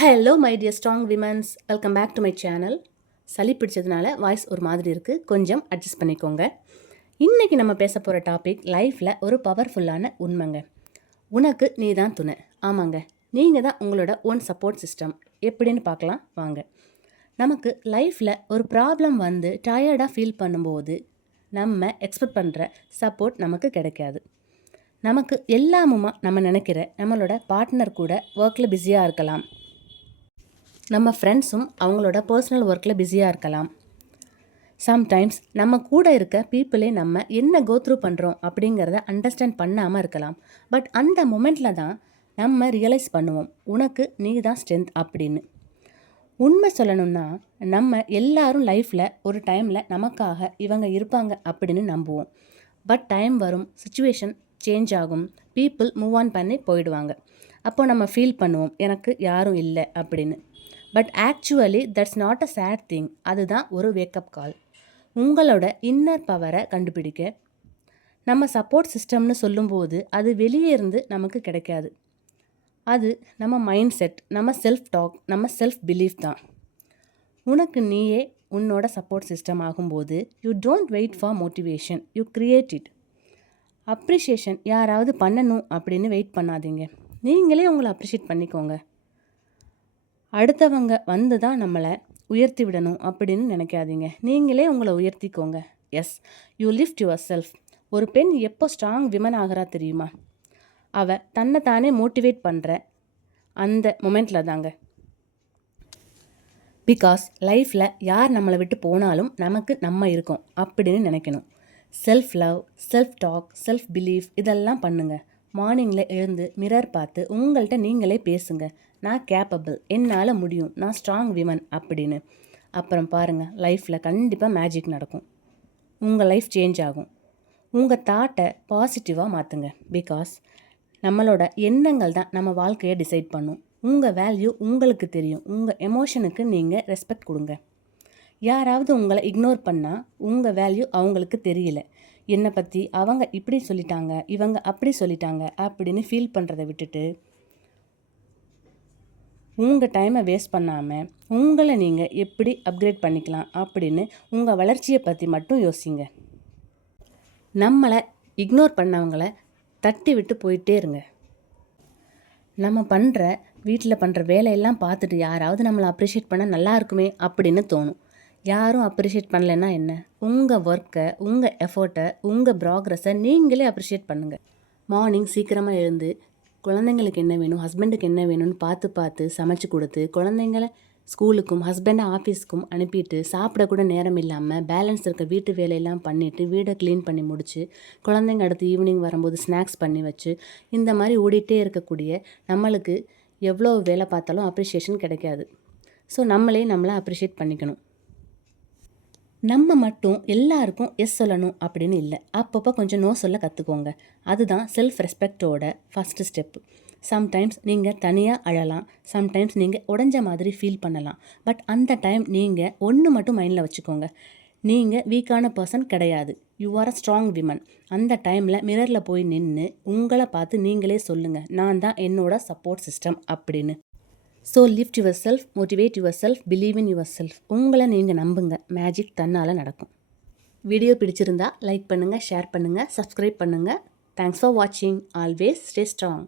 Hello my dear strong womens welcome back to my channel சளி பிடிச்சதுனால voice ஒரு மாதிரி இருக்குது கொஞ்சம் அட்ஜஸ்ட் பண்ணிக்கோங்க. இன்றைக்கி நம்ம பேச போகிற டாபிக் லைஃப்பில் ஒரு பவர்ஃபுல்லான உண்மைங்க. உனக்கு நீ தான் துணை. ஆமாங்க. நீங்கள் தான் உங்களோட ஓன் சப்போர்ட் சிஸ்டம் எப்படின்னு பார்க்கலாம். வாங்க. நமக்கு லைஃப்பில் ஒரு ப்ராப்ளம் வந்து டயர்டாக ஃபீல் பண்ணும்போது நம்ம எக்ஸ்பெக்ட் பண்ணுற சப்போர்ட் நமக்கு கிடைக்காது. நமக்கு எல்லாமுமா நம்ம நினைக்கிற நம்மளோட பார்ட்னர் கூட ஒர்க்கில் பிஸியாக இருக்கலாம். நம்ம ஃப்ரெண்ட்ஸும் அவங்களோட பர்சனல் ஒர்க்கில் பிஸியாக இருக்கலாம். சம்டைம்ஸ் நம்ம கூட இருக்க பீப்புளே நம்ம என்ன கோத்ரூ பண்ணுறோம் அப்படிங்கிறத அண்டர்ஸ்டாண்ட் பண்ணாமல் இருக்கலாம். பட் அந்த மொமெண்ட்டில் தான் நம்ம ரியலைஸ் பண்ணுவோம் உனக்கு நீ தான் ஸ்ட்ரென்த் அப்படின்னு. உண்மை சொல்லணும்னா நம்ம எல்லாரும் லைஃப்பில் ஒரு டைமில் நமக்காக இவங்க இருப்பாங்க அப்படின்னு நம்புவோம். பட் டைம் வரும் சுச்சுவேஷன் சேஞ்ச் ஆகும் பீப்புள் மூவ் ஆன் பண்ணி போயிடுவாங்க. அப்போ நம்ம ஃபீல் பண்ணுவோம் எனக்கு யாரும் இல்லை அப்படின்னு. But actually that's not a sad thing அதுதான் ஒரு வேக்கப் கால் உங்களோட இன்னர் பவரை கண்டுபிடிக்க. நம்ம சப்போர்ட் சிஸ்டம்னு சொல்லும்போது அது வெளியே இருந்து நமக்கு கிடைக்காது. அது நம்ம மைண்ட் செட் நம்ம செல்ஃப் டாக் நம்ம செல்ஃப் பிலீஃப் தான். உனக்கு நீயே உன்னோட சப்போர்ட் சிஸ்டம் ஆகும்போது you don't wait for motivation you create it appreciation யாராவது பண்ணணும் அப்படின்னு வெயிட் பண்ணாதீங்க. நீங்களே உங்களை அப்ரிஷியேட் பண்ணிக்கோங்க. அடுத்தவங்க வந்து தான் நம்மளை உயர்த்தி விடணும் அப்படின்னு நினைக்காதீங்க. நீங்களே உங்களை உயர்த்திக்கோங்க. Yes you lift yourself ஒரு பெண் எப்போ ஸ்ட்ராங் விமன் ஆகிறா தெரியுமா? அவ தன்னை தானே மோட்டிவேட் பண்ணுற அந்த மொமெண்ட்டில் தாங்க. பிகாஸ் லைஃப்பில் யார் நம்மளை விட்டு போனாலும் நமக்கு நம்ம இருக்கோம் அப்படின்னு நினைக்கணும். Self love self talk self belief இதெல்லாம் பண்ணுங்கள் மார்னிங்கில் எழுந்து மிரர் பார்த்து உங்கள்கிட்ட நீங்களே பேசுங்கள் நான் கேப்பபிள் என்னால் முடியும் நான் ஸ்ட்ராங் விமன் அப்படின்னு. அப்புறம் பாருங்கள் லைஃப்பில் கண்டிப்பாக மேஜிக் நடக்கும். உங்கள் லைஃப் சேஞ்ச் ஆகும். உங்கள் தாட்டை பாசிட்டிவாக மாற்றுங்க பிகாஸ் நம்மளோட எண்ணங்கள் தான் நம்ம வாழ்க்கையை டிசைட் பண்ணும். உங்கள் வேல்யூ உங்களுக்கு தெரியும். உங்கள் எமோஷனுக்கு நீங்கள் ரெஸ்பெக்ட் கொடுங்க. யாராவது உங்களை இக்னோர் பண்ணால் உங்கள் வேல்யூ அவங்களுக்கு தெரியல. என்னை பற்றி அவங்க இப்படி சொல்லிட்டாங்க இவங்க அப்படி சொல்லிட்டாங்க அப்படின்னு ஃபீல் பண்ணுறதை விட்டுட்டு உங்கள் டைமை வேஸ்ட் பண்ணாமல் உங்களை நீங்கள் எப்படி அப்கிரேட் பண்ணிக்கலாம் அப்படின்னு உங்கள் வளர்ச்சியை பற்றி மட்டும் யோசிங்க. நம்மளை இக்னோர் பண்ணவங்கள தட்டி விட்டு போயிட்டே இருங்க. நம்ம பண்ணுற வீட்டில் பண்ணுற வேலையெல்லாம் பார்த்துட்டு யாராவது நம்மளை அப்ரிஷியேட் பண்ணால் நல்லா இருக்குமே அப்படின்னு தோணும். யாரும் அப்ரிஷியேட் பண்ணலைன்னா என்ன? உங்கள் ஒர்க்கை உங்கள் எஃபர்ட்டை உங்கள் ப்ராக்ரஸை நீங்களே அப்ரிஷியேட் பண்ணுங்கள் மார்னிங் சீக்கிரமாக எழுந்து குழந்தைங்களுக்கு என்ன வேணும் ஹஸ்பண்டுக்கு என்ன வேணும்னு பார்த்து பார்த்து சமைச்சு கொடுத்து குழந்தைங்கள ஸ்கூலுக்கும் ஹஸ்பண்டை ஆஃபீஸ்க்கும் அனுப்பிட்டு சாப்பிடக்கூட நேரம் இல்லாமல் பேலன்ஸ் இருக்க வீட்டு வேலையெல்லாம் பண்ணிவிட்டு வீடை க்ளீன் பண்ணி முடித்து குழந்தைங்க அடுத்து ஈவினிங் வரும்போது ஸ்நாக்ஸ் பண்ணி வச்சு இந்த மாதிரி ஓடிட்டே இருக்கக்கூடிய நம்மளுக்கு எவ்வளோ வேலை பார்த்தாலும் அப்ரிஷியேஷன் கிடைக்காது. ஸோ நம்மளே நம்மளை அப்ரிஷியேட் பண்ணிக்கணும். நம்ம மட்டும் எல்லாருக்கும் எஸ் சொல்லணும் அப்படின்னு இல்லை. அப்பப்போ கொஞ்சம் நோ சொல்ல கற்றுக்கோங்க அதுதான் செல்ஃப் ரெஸ்பெக்டோட ஃபஸ்ட்டு ஸ்டெப்பு சம்டைம்ஸ் நீங்கள் தனியாக அழலாம். சம்டைம்ஸ் நீங்கள் உடஞ்ச மாதிரி ஃபீல் பண்ணலாம். பட் அந்த டைம் நீங்கள் ஒன்று மட்டும் மைண்டில் வச்சுக்கோங்க. நீங்கள் வீக்கான பர்சன் கிடையாது. You are a strong women அந்த டைமில் மிரரில் போய் நின்று உங்களை பார்த்து நீங்களே சொல்லுங்கள் நான் தான் என்னோட சப்போர்ட் சிஸ்டம் அப்படின்னு. So lift yourself motivate yourself believe in yourself உங்களை நீங்கள் நம்புங்க. மேஜிக் தன்னால் நடக்கும். வீடியோ பிடிச்சிருந்தா லைக் பண்ணுங்கள் ஷேர் பண்ணுங்கள் சப்ஸ்கிரைப் பண்ணுங்கள் தேங்க்ஸ் ஃபார் வாட்சிங் ஆல்வேஸ் ஸ்டே ஸ்ட்ராங்